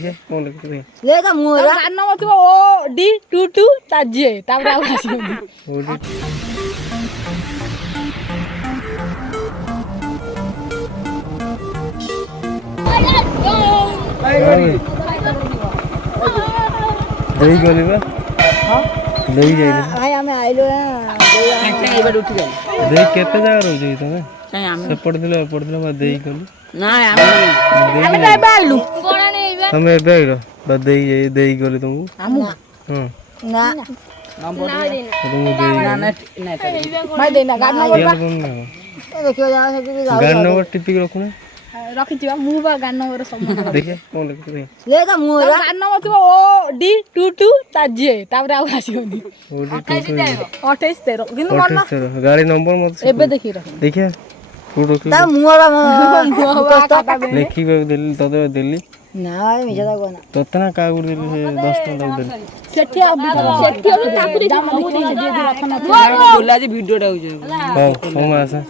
कौन लिखते हैं ले तो मोरा गाना मत ओ डी 22 ताजे तापर आ आसीबनी ओडी दही गली बा हां दही जाई हाय हमें आइलो दही एबे उठी गई दही केते जगह रह जाई तमे काई हम सेपड़ दिले बा दही गली ना हम तो एबे आइलु कोना नै एबे हम एबे आइलो बा दही गली तुमको हम हां ना नंबर देना मैं देना गाना देखियो जा से गाना टिपिक रखुना रखी छिबा मु बा गाना नंबर सब देखिए कौन लिखते हैं ले तो मोरा गाना मत ओ डी 22 ताजे तापर आ आसीबनी ओडी 28 13 दिन मन गाड़ी नंबर मत एबे देखि रख देखिए फोटो की ता मोरा देखि दिल्ली तदे दिल्ली ना मिजा दा कोना ततना का गुड़ दिल्ली 10 टका दिल्ली सेठी अभी तापुरी हम दे रखना बोला जे वीडियो टा हो हां हम आसा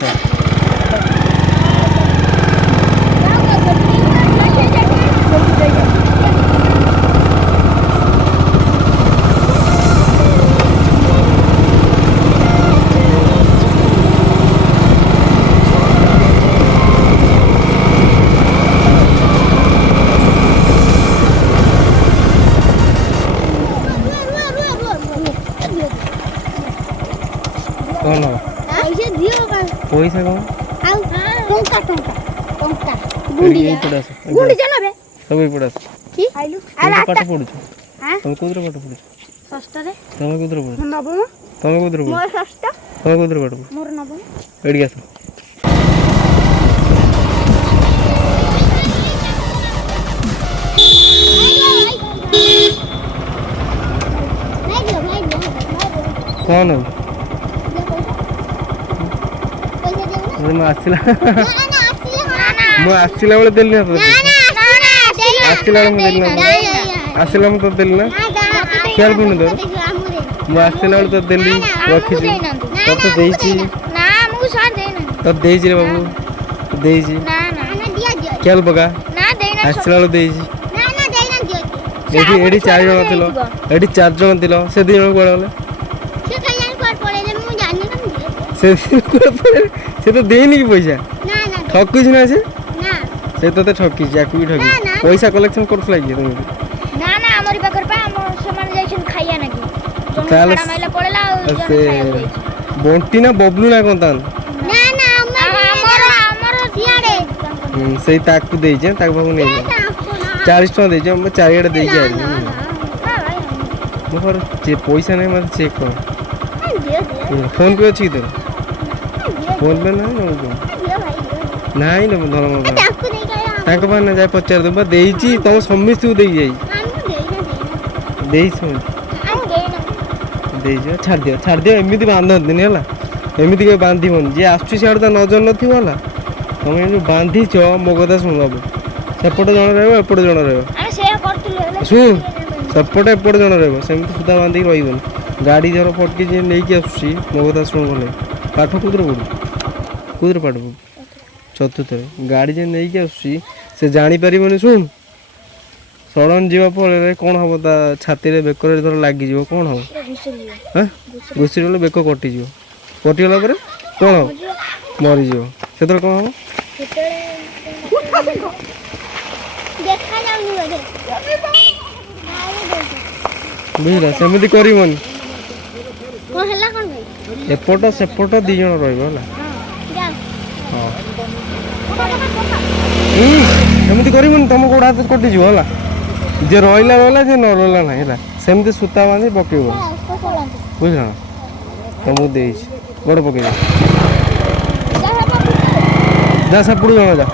कौन हो पैसे दियो का पैसा कौन आउ टंका गुंडी जाना बे सब पड़ा की आइलु अरे पाठ पढु हां तुम कोदर पाठ पढु सस्ता रे तुम कोदर पढु नबम तुम कोदर पढु मोर सस्ता तुम कोदर पढु मोर नबम एडी आस कौन हो मैं आसिला मैं आसिला वाले दिल नहीं आता आसिला वाले दिल नहीं आसिला में तो दिल ना क्या बोलने दो मैं आसिला वाले तो दिल रखी थी तब तो देई छी ना मु साथ देना तब देई छी रे बाबू देई छी ना ना दिया दियो क्या बगा ना देना आसिला वाले देई छी ना ना देना दियो एडी चार जण थिलो एडी चार जण थिलो से दिन को बोले से कल्याण कोड पड़े मु जानि ना से दिन को पड़े से तो देनी की पैसा ना ना ठकुच ना से ना से तो ठकी जाकू भी ठकी ना, ना। पैसा कलेक्शन करत लागी तुम ना ना हमरी बकर पे हम सामान जाइछन खाइया ना की चाल खाड़ा माइला पड़ेला से बंटी ना बबलू ना कोन तान ना ना हमर सियाड़े सेई ताकू देई जे ताक बाबू नै 40 टका देई जे हम चारियाडे देई जे मोर जे पैसा नै मत चेक कर फोन पे अछि तो फोन पे ना नहीं ना धर्म ताक बा ना जाय पचार दबा देई छी तो समिस्त को देई जाई देई सुन देई जे छाड़ दियो एमिति बांधन दिन हला एमिति के बांधीबन जे आछी सियाड त नजर नथि वाला तुम जो बांधी छ मो कथा सुन बाबू सेपटे जण रहबो एपटे जण रहबो अरे से करतुले सुन सेपटे एपटे जण रहबो सेमिति सुदा बांधी रहिबन गाड़ी जर फटकी जे नै कि आछी मो कथा सुन भले पाठ कुदर पाठ चतुर्थ गाड़ी जे नै कि आछी से जानि परिबनी सुन सडन जीवा पर कौन हम ता छाती रे बेकर धर लागी जीवो कौन हम हां गुसी रे बेक कटि जीवो कटि गला पर कौन हम मरि जीवो सेतर कौन हम देखा जाउनी बोले बुझला सेमिति करिवनी कोन हला कोन भाई एपट सेपट दी जण रहइबो हला जा हां सेमिति करिवनी तुम गोडा हाथ कटि जीवो हला जे रहला जे न रहला नाही हला सेमिति सुता बांधी पकेइबो बुझला तुमको देइछ गोड़ पकेइबो जा सापुड़ जण जा